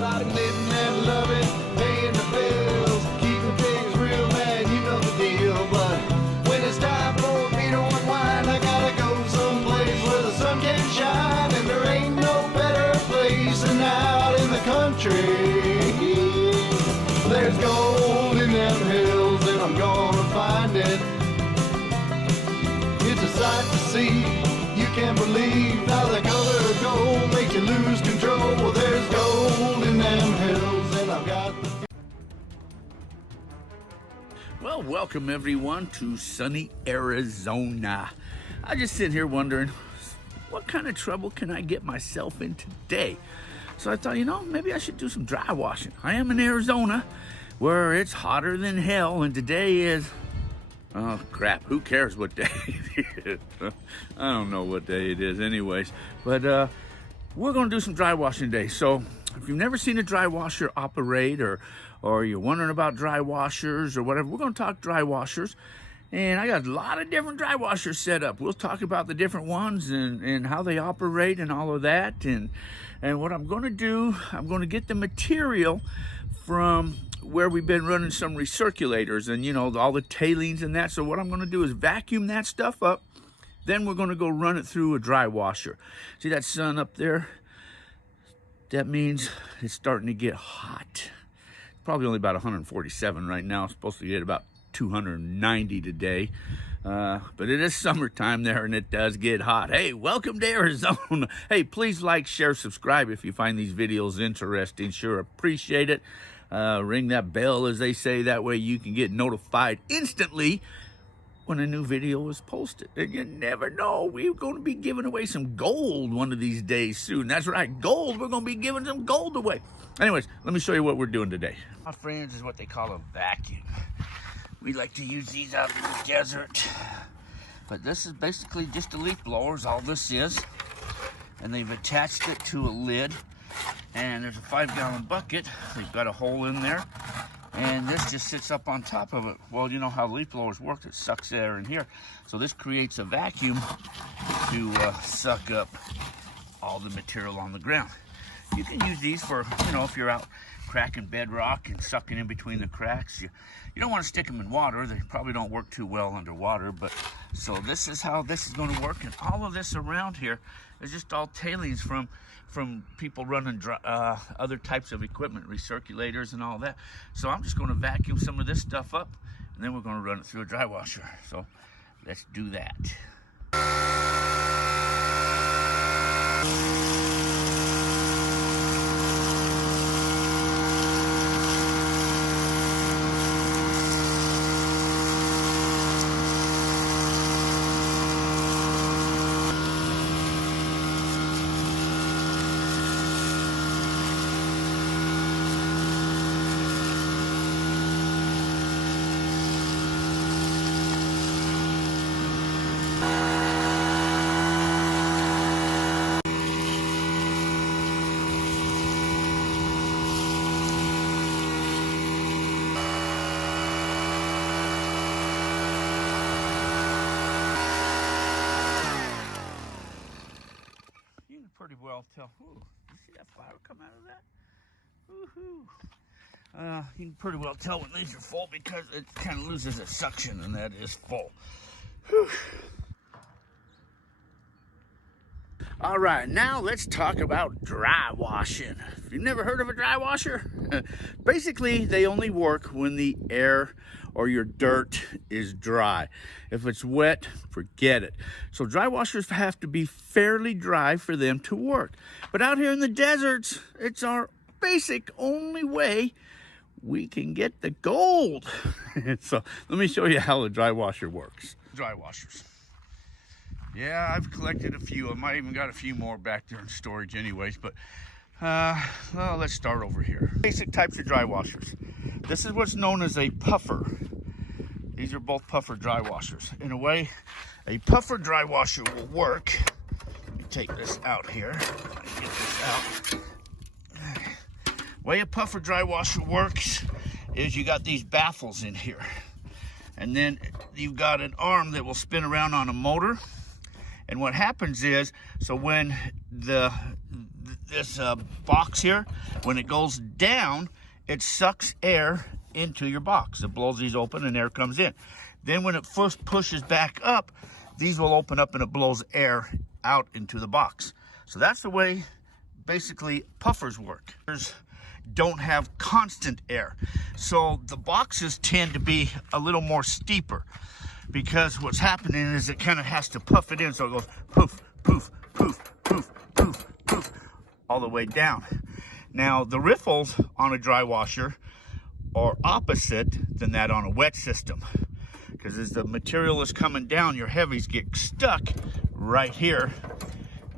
Like living and loving, paying the bills, keeping things real, man, you know the deal. But when it's time for me to unwind, I gotta go someplace where the sun can shine. And there ain't no better place than out in the country. There's gold in them hills and I'm gonna find it. It's a sight to see, you can't believe how the color of gold makes you lose control. Well, there's gold in them hills and I've got the... Well, welcome everyone to sunny Arizona. I just sit here wondering, what kind of trouble can I get myself in today? So I thought, maybe I should do some dry washing. I am in Arizona, where it's hotter than hell, and today is, oh crap, who cares what day it is? I don't know what day it is anyways, but we're gonna do some dry washing today. So if you've never seen a dry washer operate, or you're wondering about dry washers or whatever, we're gonna talk dry washers. And I got a lot of different dry washers set up. We'll talk about the different ones and how they operate and all of that. And what I'm going to do, I'm going to get the material from where we've been running some recirculators and, all the tailings and that. So what I'm going to do is vacuum that stuff up. Then we're going to go run it through a dry washer. See that sun up there? That means it's starting to get hot. Probably only about 147 right now. It's supposed to get about 290 today, but it is summertime there and it does get hot. Hey, welcome to Arizona. Hey, please like, share, subscribe if you find these videos interesting. Sure appreciate it. Ring that bell, as they say, that way you can get notified instantly when a new video is posted. And you never know, we're going to be giving away some gold one of these days soon. That's right, gold. We're going to be giving some gold away. Anyways, let me show you what we're doing today. My friends, is what they call a vacuum. We like to use these out in the desert. But this is basically just a leaf blower, is all this is. And they've attached it to a lid. And there's a 5-gallon bucket. They've got a hole in there. And this just sits up on top of it. Well, you know how leaf blowers work. It sucks air in here. So this creates a vacuum to suck up all the material on the ground. You can use these for, if you're out cracking bedrock and sucking in between the cracks. You don't want to stick them in water. They probably don't work too well underwater. But so this is how this is going to work. And all of this around here is just all tailings from people running other types of equipment, recirculators and all that. So I'm just going to vacuum some of this stuff up, and then we're going to run it through a dry washer. So let's do that. Pretty well tell. Ooh, you see that fire come out of that? Woohoo! You can pretty well tell when these are full because it kind of loses its suction, and that is full. Whew. All right, now let's talk about dry washing. If you've never heard of a dry washer, basically they only work when the air or your dirt is dry. If it's wet, forget it. So dry washers have to be fairly dry for them to work. But out here in the deserts, it's our basic only way we can get the gold. So let me show you how the dry washer works. Dry washers. Yeah, I've collected a few. I might even got a few more back there in storage anyways, but well, let's start over here. Basic types of dry washers. This is what's known as a puffer. These are both puffer dry washers. In a way, a puffer dry washer will work. Let me take this out here. Get this out. The way a puffer dry washer works is you got these baffles in here. And then you've got an arm that will spin around on a motor. And what happens is, so when this box here. When it goes down, it sucks air into your box. It blows these open and air comes in. Then when it first pushes back up, these will open up and it blows air out into the box. So that's the way basically puffers work. Don't have constant air. So the boxes tend to be a little more steeper because what's happening is it kind of has to puff it in. So it goes poof, poof, poof, poof, poof, poof, all the way down. Now the riffles on a dry washer are opposite than that on a wet system. Because as the material is coming down, your heavies get stuck right here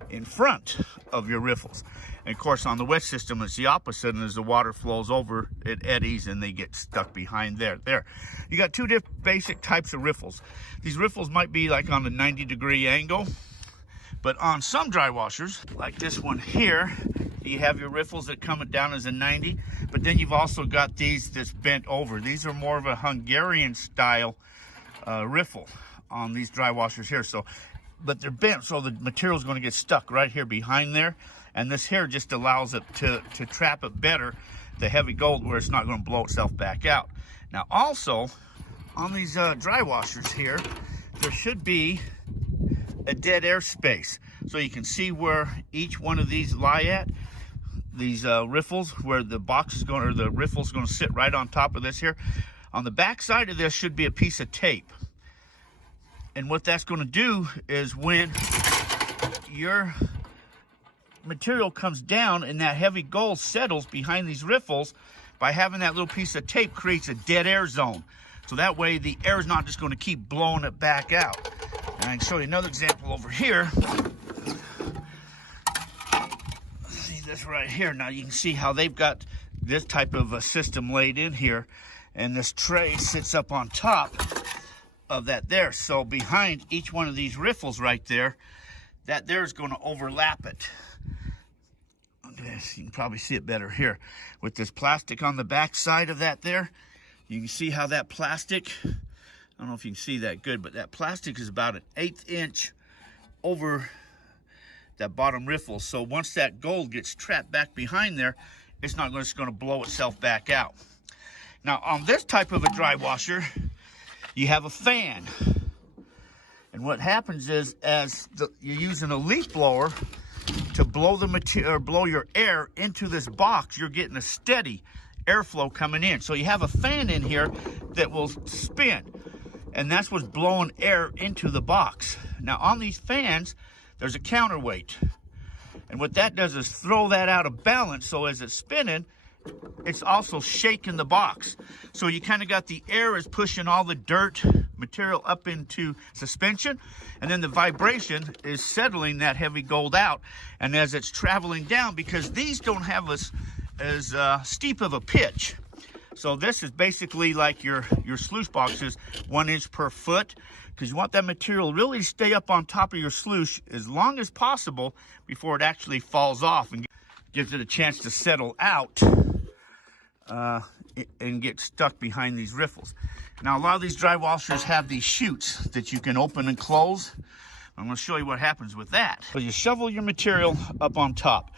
in front of your riffles. And of course on the wet system it's the opposite, and as the water flows over, it eddies and they get stuck behind there. You got two basic types of riffles. These riffles might be like on a 90-degree angle, but on some dry washers, like this one here, you have your riffles that come down as a 90, but then you've also got these that's bent over. These are more of a Hungarian style riffle on these dry washers here. So, but they're bent, so the material is going to get stuck right here behind there, and this here just allows it to trap it better, the heavy gold, where it's not going to blow itself back out. Now also on these dry washers here, there should be a dead air space, so you can see where each one of these lie at. These riffles, where the box is going, or the riffle is going to sit right on top of this here. On the back side of this should be a piece of tape. And what that's going to do is when your material comes down and that heavy gold settles behind these riffles, by having that little piece of tape creates a dead air zone. So that way the air is not just going to keep blowing it back out. And I can show you another example over here. See this right here. Now you can see how they've got this type of a system laid in here, and this tray sits up on top of that there. So behind each one of these riffles right there, that there is going to overlap it. You can probably see it better here with this plastic on the back side of that there. You can see how that plastic, I don't know if you can see that good, but that plastic is about an 1/8 inch over that bottom riffle. So once that gold gets trapped back behind there, it's not just going to blow itself back out. Now on this type of a dry washer, you have a fan. And what happens is, as you're using a leaf blower to blow the material, or blow your air into this box, you're getting a steady airflow coming in. So you have a fan in here that will spin, and that's what's blowing air into the box. Now on these fans, there's a counterweight, and what that does is throw that out of balance. So as it's spinning, it's also shaking the box. So you kind of got the air is pushing all the dirt material up into suspension, and then the vibration is settling that heavy gold out. And as it's traveling down, because these don't have as steep of a pitch, so this is basically like your sluice box is 1 inch per foot, because you want that material really to stay up on top of your sluice as long as possible before it actually falls off and gives it a chance to settle out and get stuck behind these riffles. Now a lot of these dry washers have these chutes that you can open and close. I'm going to show you what happens with that. So you shovel your material up on top.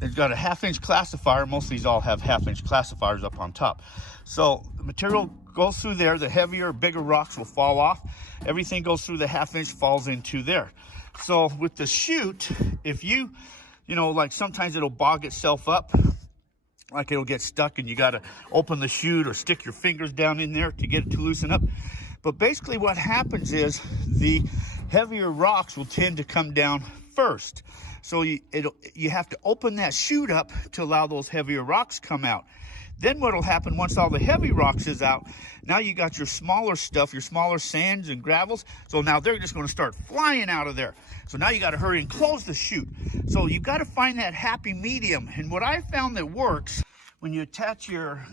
It's got a 1/2 inch classifier. Most of these all have 1/2 inch classifiers up on top. So the material goes through there. The heavier, bigger rocks will fall off. Everything goes through the 1/2 inch, falls into there. So with the chute, if you know, like sometimes it'll bog itself up, like it'll get stuck and you got to open the chute or stick your fingers down in there to get it to loosen up. But basically what happens is the heavier rocks will tend to come down first. So you have to open that chute up to allow those heavier rocks come out. Then what'll happen once all the heavy rocks is out, now you got your smaller stuff, your smaller sands and gravels. So now they're just going to start flying out of there. So now you got to hurry and close the chute. So you've got to find that happy medium. And what I found that works, when you attach your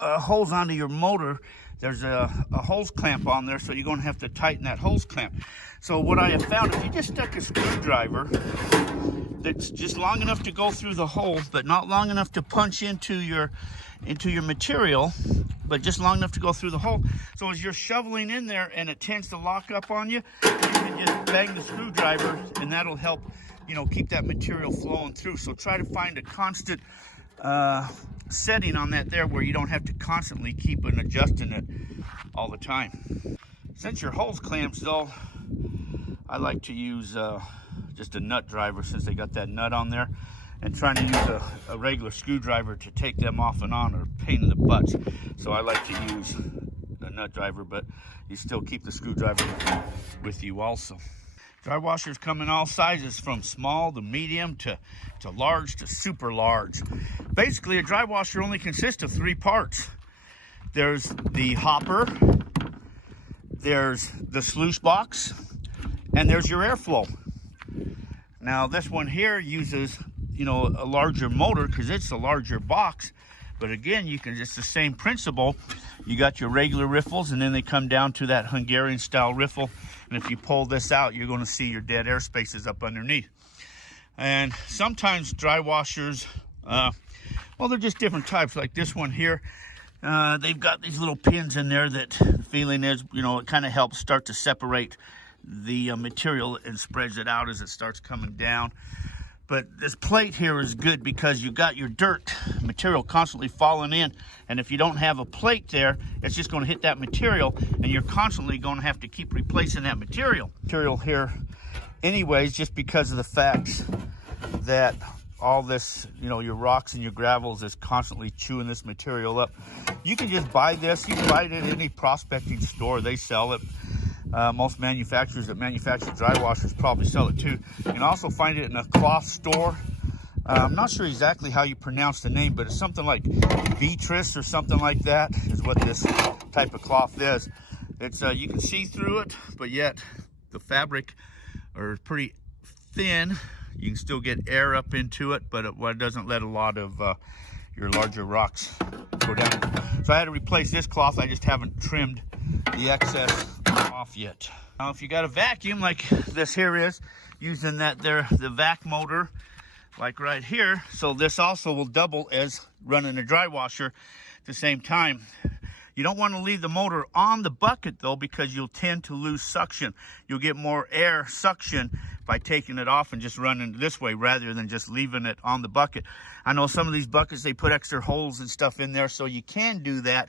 hose onto your motor, there's a hose clamp on there, so you're going to have to tighten that hose clamp. So what I have found, if you just stuck a screwdriver that's just long enough to go through the hole, but not long enough to punch into your material, but just long enough to go through the hole. So as you're shoveling in there and it tends to lock up on you, you can just bang the screwdriver, and that'll help keep that material flowing through. So try to find a constant setting on that there where you don't have to constantly keep adjusting it all the time. Since your hose clamps though, I like to use just a nut driver since they got that nut on there, and trying to use a regular screwdriver to take them off and on are a pain in the butt. So I like to use a nut driver, but you still keep the screwdriver with you also. Dry washers come in all sizes, from small to medium to large to super large. Basically, a dry washer only consists of 3 parts. There's the hopper, there's the sluice box, and there's your airflow. Now this one here uses, a larger motor because it's a larger box. But again, it's the same principle. You got your regular riffles, and then they come down to that Hungarian style riffle. And if you pull this out, you're going to see your dead air spaces up underneath. And sometimes dry washers, they're just different types. Like this one here, they've got these little pins in there that the feeling is, it kind of helps start to separate the material and spreads it out as it starts coming down. But this plate here is good because you got your dirt material constantly falling in. And if you don't have a plate there, it's just going to hit that material, and you're constantly going to have to keep replacing that material. Material here anyways, just because of the fact that all this, your rocks and your gravels is constantly chewing this material up. You can just buy this. You can buy it at any prospecting store. They sell it. Most manufacturers that manufacture dry washers probably sell it too. You can also find it in a cloth store. I'm not sure exactly how you pronounce the name, but it's something like Vitris or something like that is what this type of cloth is. It's you can see through it, but yet the fabric are pretty thin. You can still get air up into it, but it doesn't let a lot of your larger rocks go down. So I had to replace this cloth. I just haven't trimmed the excess off yet. Now if you got a vacuum like this here is, using the vac motor like right here, so this also will double as running a dry washer at the same time. You don't want to leave the motor on the bucket though, because you'll tend to lose suction. You'll get more air suction by taking it off and just running this way rather than just leaving it on the bucket. I know some of these buckets, they put extra holes and stuff in there, so you can do that,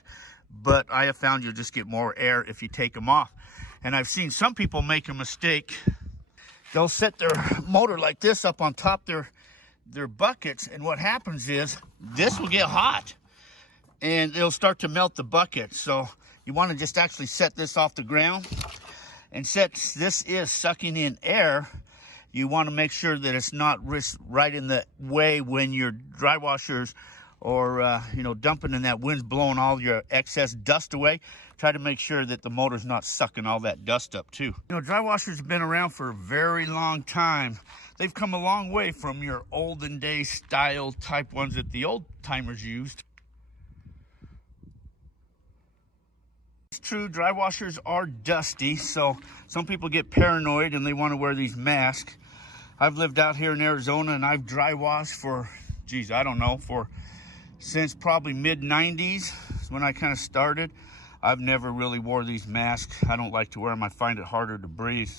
but I have found you'll just get more air if you take them off. And I've seen some people make a mistake. They'll set their motor like this up on top their buckets, and what happens is this will get hot and it'll start to melt the bucket. So you want to just actually set this off the ground, and this is sucking in air. You want to make sure that it's not right in the way when your dry washers or dumping, and that wind's blowing all your excess dust away. Try to make sure that the motor's not sucking all that dust up too. Dry washers have been around for a very long time. They've come a long way from your olden day style type ones that the old timers used. It's true, dry washers are dusty, so some people get paranoid and they want to wear these masks. I've lived out here in Arizona, and I've dry washed for, since probably mid-90s when I kind of started. I've never really wore these masks. I don't like to wear them. I find it harder to breathe.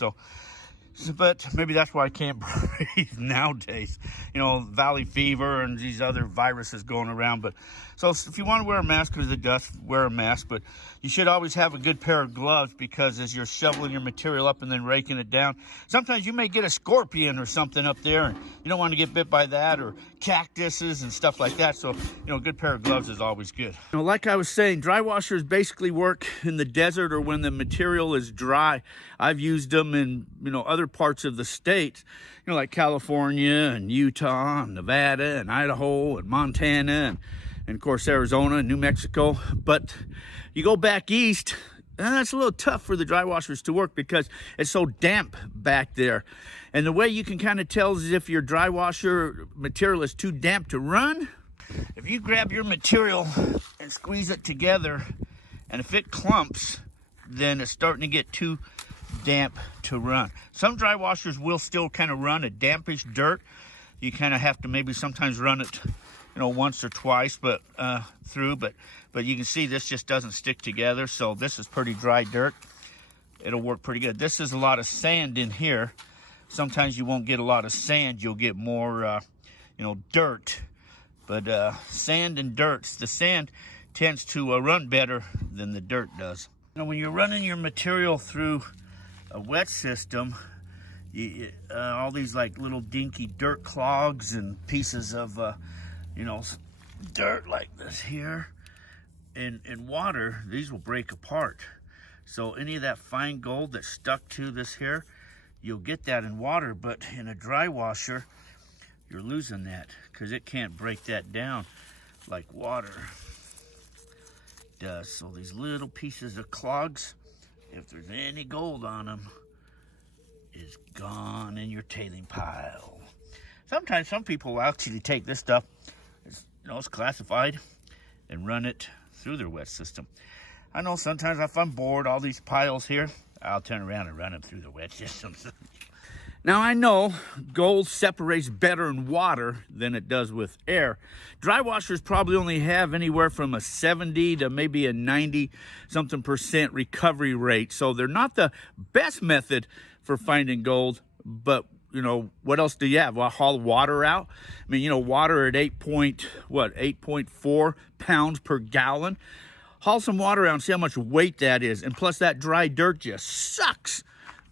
But maybe that's why I can't breathe nowadays. Valley fever and these other viruses going around. But so if you want to wear a mask because of the dust, wear a mask. But you should always have a good pair of gloves, because as you're shoveling your material up and then raking it down, sometimes you may get a scorpion or something up there, and you don't want to get bit by that, or cactuses and stuff like that. So, a good pair of gloves is always good. Like I was saying, dry washers basically work in the desert or when the material is dry. I've used them in, other parts of the state, like California and Utah and Nevada and Idaho and Montana and of course Arizona and New Mexico. But you go back east, and that's a little tough for the dry washers to work because it's so damp back there. And the way you can kind of tell is if your dry washer material is too damp to run. If you grab your material and squeeze it together, and if it clumps, then it's starting to get too damp to run. Some dry washers will still kind of run a dampish dirt. You kind of have to maybe sometimes run it, once or twice, but you can see this just doesn't stick together. So this is pretty dry dirt. It'll work pretty good. This is a lot of sand in here, Sometimes you won't get a lot of sand, you'll get more, dirt. But sand and dirt, the sand tends to run better than the dirt does. When you're running your material through a wet system, all these like little dinky dirt clogs and pieces of, dirt like this here and water, these will break apart. So any of that fine gold that's stuck to this here, you'll get that in water, but in a dry washer, you're losing that because it can't break that down like water does. So these little pieces of clogs, if there's any gold on them, is gone in your tailing pile. Sometimes some people will actually take this stuff, it's classified, and run it through their wet system. I know sometimes if I'm bored, all these piles here, I'll turn around and run them through the wet systems. Now I know gold separates better in water than it does with air. Dry washers probably only have anywhere from a 70 to maybe a 90-something% recovery rate. So they're not the best method for finding gold, but what else do you have? Well, haul water out. I mean, water at 8.4 pounds per gallon. Haul some water out and see how much weight that is. And plus that dry dirt just sucks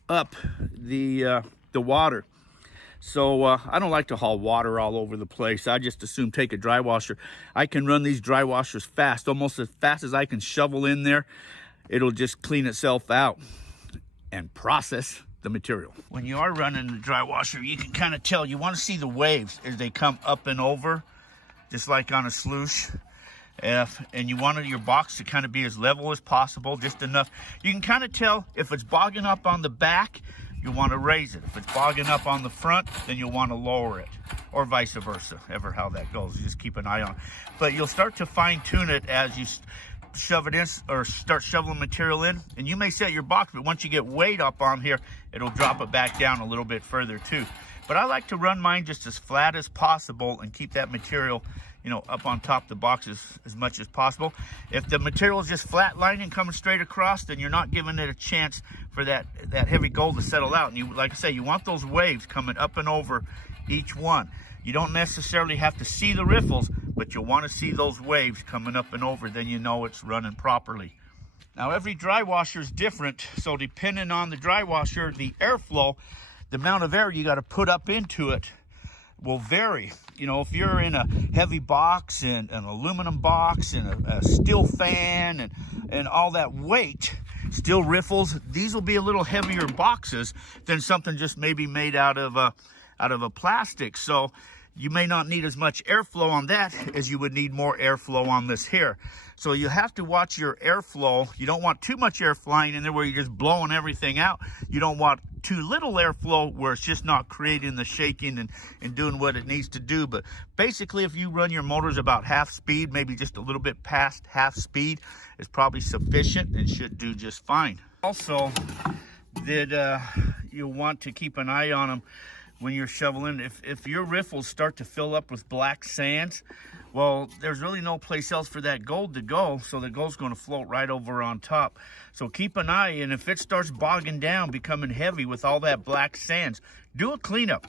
up the water. So I don't like to haul water all over the place. I just assume take a dry washer. I can run these dry washers fast, almost as fast as I can shovel in there. It'll just clean itself out and process the material. When you are running the dry washer, you can kind of tell, you want to see the waves as they come up and over, just like on a sluice. And you wanted your box to kind of be as level as possible, just enough. You can kind of tell if it's bogging up on the back, you want to raise it. If it's bogging up on the front, then you'll want to lower it, or vice versa, ever how that goes. You just keep an eye on it. But you'll start to fine tune it as you shove it in or start shoveling material in, and you may set your box, but once you get weight up on here, it'll drop it back down a little bit further too. But I like to run mine just as flat as possible and keep that material up on top of the box as much as possible. If the material is just flat lining coming straight across, then you're not giving it a chance for that heavy gold to settle out. And you, like I say, you want those waves coming up and over each one. You don't necessarily have to see the riffles, but you'll want to see those waves coming up and over, then you know it's running properly. Now every dry washer is different, so depending on the dry washer, the airflow, the amount of air you got to put up into it will vary. If you're in a heavy box and an aluminum box and a steel fan and all that weight, steel riffles, these will be a little heavier boxes than something just maybe made out of a plastic. So you may not need as much airflow on that as you would need more airflow on this here. So you have to watch your airflow. You don't want too much air flying in there where you're just blowing everything out. You don't want too little airflow where it's just not creating the shaking and doing what it needs to do. But basically, if you run your motors about half speed, maybe just a little bit past half speed, is probably sufficient and should do just fine. Also, that you'll want to keep an eye on them when you're shoveling. If your riffles start to fill up with black sands, well, there's really no place else for that gold to go, so the gold's going to float right over on top. So keep an eye, and if it starts bogging down, becoming heavy with all that black sands, do a cleanup.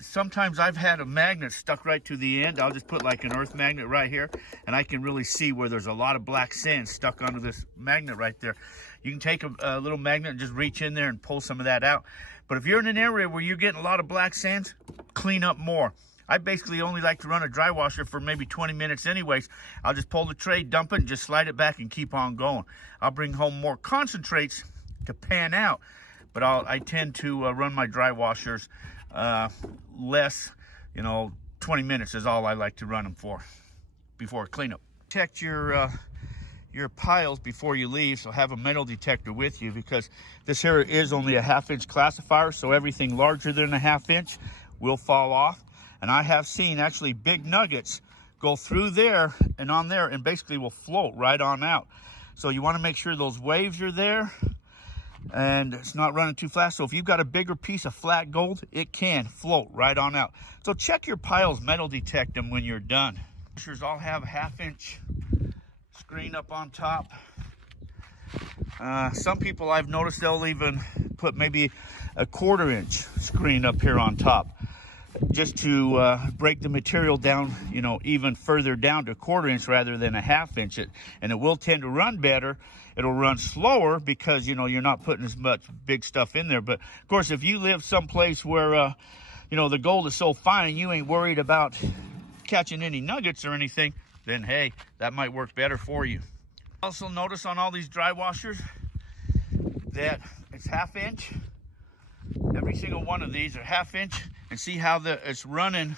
Sometimes I've had a magnet stuck right to the end. I'll just put like an earth magnet right here, and I can really see where there's a lot of black sand stuck onto this magnet right there. You can take a little magnet and just reach in there and pull some of that out. But if you're in an area where you're getting a lot of black sands, clean up more. I basically only like to run a dry washer for maybe 20 minutes anyways. I'll just pull the tray, dump it, and just slide it back and keep on going. I'll bring home more concentrates to pan out, but I tend to run my dry washers less, 20 minutes is all I like to run them for before cleanup. Protect your piles before you leave, so have a metal detector with you, because this here is only a 1/2 inch classifier, so everything larger than a 1/2 inch will fall off. And I have seen actually big nuggets go through there and on there and basically will float right on out. So you want to make sure those waves are there and it's not running too fast. So if you've got a bigger piece of flat gold, it can float right on out. So check your piles, metal detect them when you're done. Washers all have a 1/2 inch screen up on top. Some people I've noticed they'll even put maybe a 1/4-inch screen up here on top, just to break the material down, even further down to 1/4 inch rather than a 1/2 inch. And it will tend to run better. It'll run slower because, you're not putting as much big stuff in there. But of course, if you live someplace where, the gold is so fine, you ain't worried about catching any nuggets or anything, then hey, that might work better for you. Also notice on all these dry washers that it's 1/2 inch. Every single one of these are 1/2 inch, and see how it's running.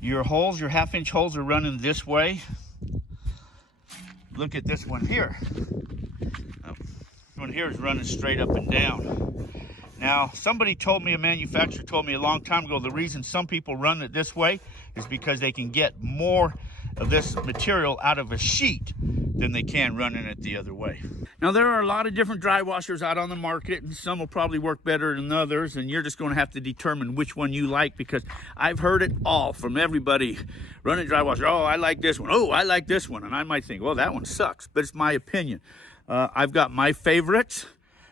Your 1/2 inch holes are running this way. Look at this one here. This one here is running straight up and down. Now, a manufacturer told me a long time ago, the reason some people run it this way is because they can get more of this material out of a sheet than they can running it the other way. Now, there are a lot of different dry washers out on the market, and some will probably work better than others, and you're just going to have to determine which one you like, because I've heard it all from everybody. Running dry washer, oh, I like this one. Oh, I like this one. And I might think, well, that one sucks, but it's my opinion. I've got my favorites.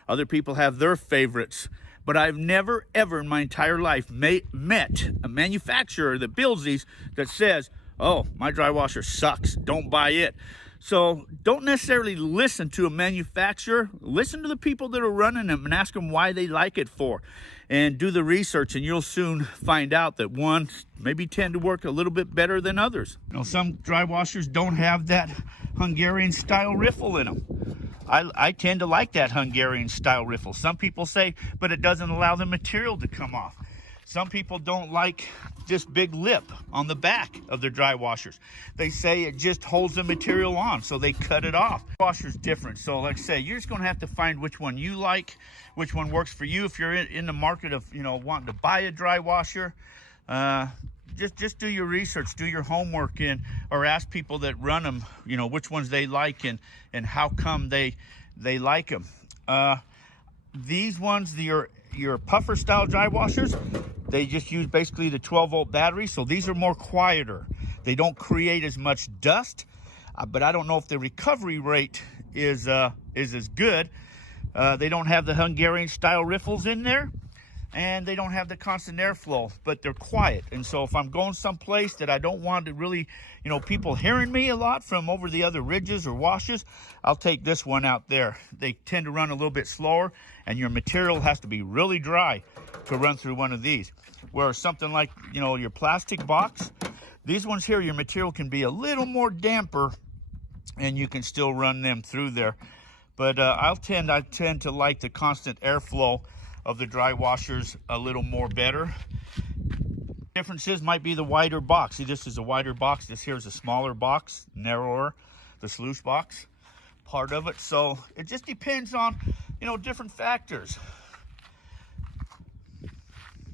Other people have their favorites. But I've never, ever in my entire life met a manufacturer that builds these that says, oh, my dry washer sucks, don't buy it. So don't necessarily listen to a manufacturer. Listen to the people that are running them and ask them why they like it for. And do the research, and you'll soon find out that one maybe tend to work a little bit better than others. Some dry washers don't have that Hungarian style riffle in them. I tend to like that Hungarian style riffle. Some people say, but it doesn't allow the material to come off. Some people don't like this big lip on the back of their dry washers. They say it just holds the material on, so they cut it off. Washer's different, so like I say, you're just gonna have to find which one you like, which one works for you. If you're in the market of, wanting to buy a dry washer, just do your research, do your homework, or ask people that run them, which ones they like and how come they like them. These ones, your puffer style dry washers, they just use basically the 12-volt battery, so these are more quieter. They don't create as much dust, but I don't know if the recovery rate is as good. They don't have the Hungarian style riffles in there, and they don't have the constant airflow, but they're quiet. And so if I'm going someplace that I don't want to really, people hearing me a lot from over the other ridges or washes, I'll take this one out there. They tend to run a little bit slower, and your material has to be really dry to run through one of these. Whereas something like, your plastic box, these ones here, your material can be a little more damper, and you can still run them through there. But I tend to like the constant airflow of the dry washers a little more better. Differences might be the wider box. See, this is a wider box. This here is a smaller box, narrower, the sluice box part of it. So it just depends on, different factors.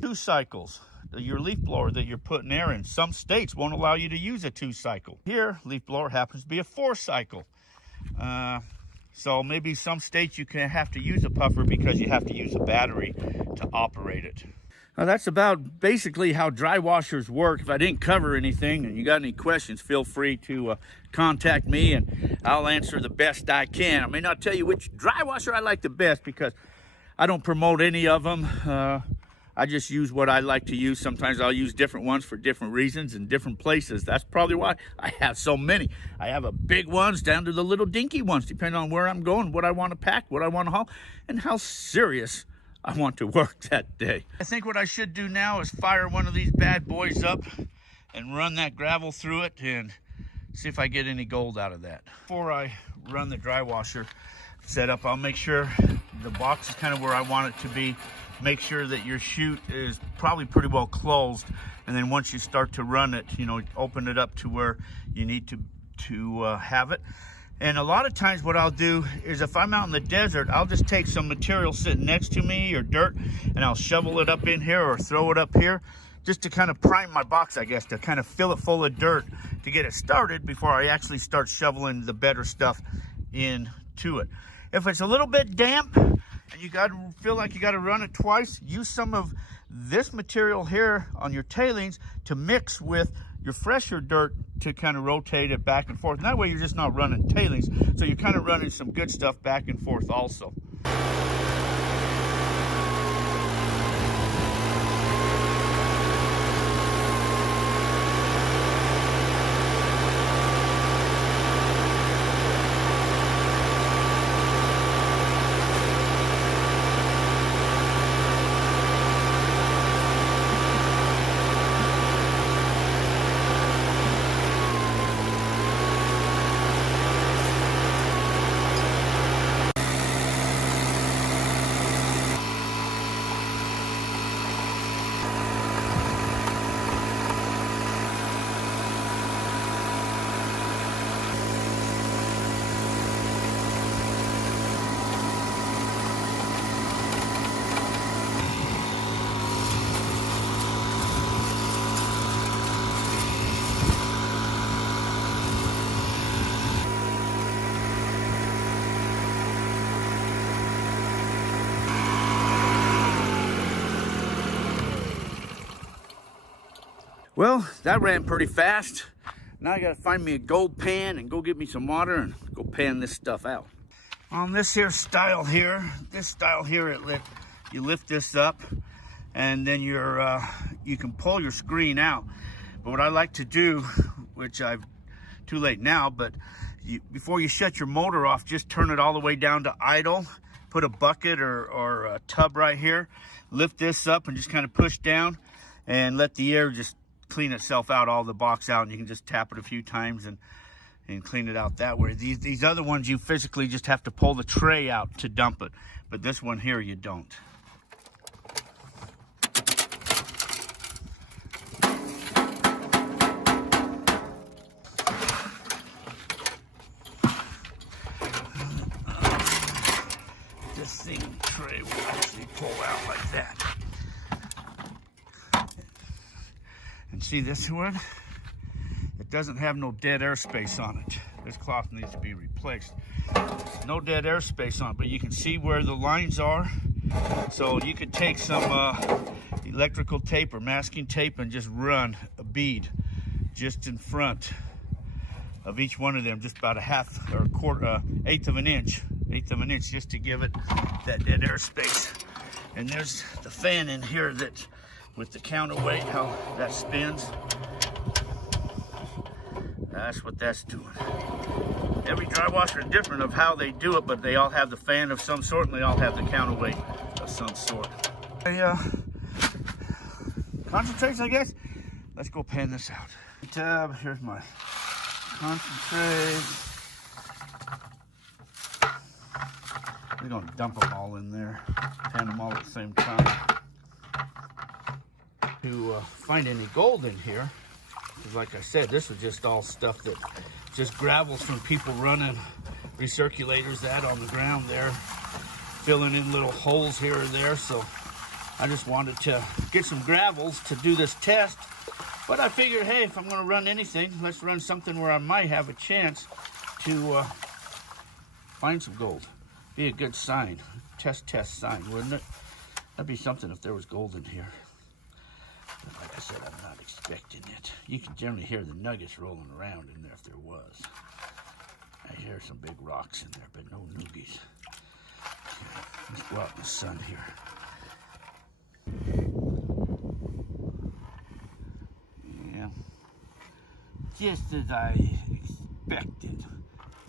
2 cycles. Your leaf blower that you're putting air in. Some states won't allow you to use a 2 cycle. Here, leaf blower happens to be a 4 cycle. So maybe some states you can have to use a puffer because you have to use a battery to operate it. Now that's about basically how dry washers work. If I didn't cover anything and you got any questions, feel free to contact me and I'll answer the best I can. I may not tell you which dry washer I like the best because I don't promote any of them. I just use what I like to use. Sometimes I'll use different ones for different reasons in different places. That's probably why I have so many. I have a big ones down to the little dinky ones, depending on where I'm going, what I want to pack, what I want to haul, and how serious I want to work that day. I think what I should do now is fire one of these bad boys up and run that gravel through it and see if I get any gold out of that. Before I run the dry washer setup, I'll make sure the box is kind of where I want it to be. Make sure that your chute is probably pretty well closed, and then once you start to run it, open it up to where you need to have it. And a lot of times what I'll do is if I'm out in the desert, I'll just take some material sitting next to me or dirt, and I'll shovel it up in here or throw it up here just to kind of prime my box, I guess, to kind of fill it full of dirt to get it started before I actually start shoveling the better stuff into it. If it's a little bit damp, and you feel like you got to run it twice, use some of this material here on your tailings to mix with your fresher dirt to kind of rotate it back and forth. And that way you're just not running tailings, so you're kind of running some good stuff back and forth also. Well, that ran pretty fast. Now I gotta find me a gold pan and go get me some water and go pan this stuff out. On this style here, you lift this up and then you can pull your screen out. But what I like to do, which I've too late now, but before you shut your motor off, just turn it all the way down to idle. Put a bucket or a tub right here, lift this up and just kind of push down and let the air just clean itself out, all the box out, and you can just tap it a few times and clean it out that way. These other ones, you physically just have to pull the tray out to dump it, but this one here you don't. This thing tray will actually pull out like that. And see this one? It doesn't have no dead airspace on it. This cloth needs to be replaced. No dead airspace on it, but you can see where the lines are. So you could take some electrical tape or masking tape and just run a bead just in front of each one of them, just about a half or a quarter, eighth of an inch, just to give it that dead airspace. And there's the fan in here that, with the counterweight, how that spins. That's what that's doing. Every dry washer is different of how they do it, but they all have the fan of some sort and they all have the counterweight of some sort. Concentrates, I guess. Let's go pan this out. Tab, here's my concentrate. We're gonna dump them all in there, pan them all at the same time. To find any gold in here, because like I said, this is just all stuff that just gravels from people running recirculators that on the ground there, filling in little holes here or there. So I just wanted to get some gravels to do this test, but I figured, hey, if I'm going to run anything, let's run something where I might have a chance to find some gold. Be a good sign, test sign, wouldn't it? That'd be something if there was gold in here. But like I said, I'm not expecting it. You can generally hear the nuggets rolling around in there if there was. I hear some big rocks in there, but no noogies. Okay, let's go out in the sun here. Yeah. Just as I expected.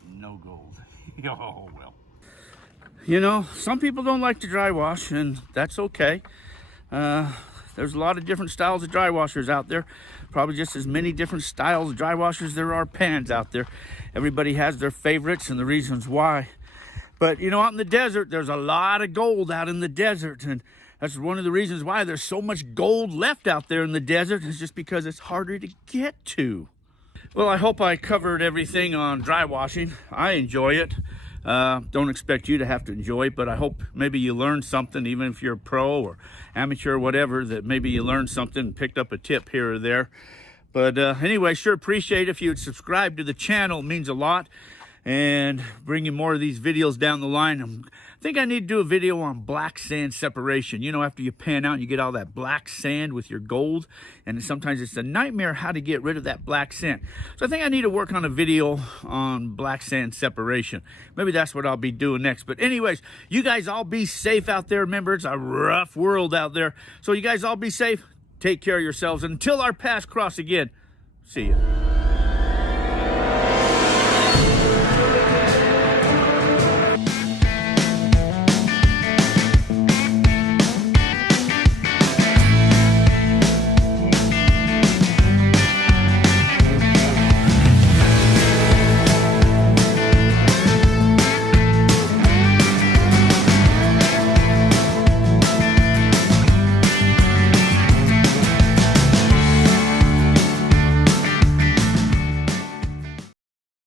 No gold. Oh, well. You know, some people don't like to dry wash, and that's okay. There's a lot of different styles of dry washers out there. Probably just as many different styles of dry washers there are pans out there. Everybody has their favorites and the reasons why. But, you know, out in the desert, there's a lot of gold out in the desert. And that's one of the reasons why there's so much gold left out there in the desert. It's just because it's harder to get to. Well, I hope I covered everything on dry washing. I enjoy it. Don't expect you to have to enjoy it, but I hope maybe you learned something, even if you're a pro or amateur or whatever, that maybe you learned something and picked up a tip here or there. But anyway, sure appreciate if you would subscribe to the channel. It means a lot. and bring you more of these videos down the line. I think I need to do a video on black sand separation. You know, after you pan out, you get all that black sand with your gold, and sometimes it's a nightmare how to get rid of that black sand. So I think I need to work on a video on black sand separation. Maybe that's what I'll be doing next. But anyways, you guys all be safe out there. Remember, it's a rough world out there. So you guys all be safe. Take care of yourselves. Until our paths cross again, see you.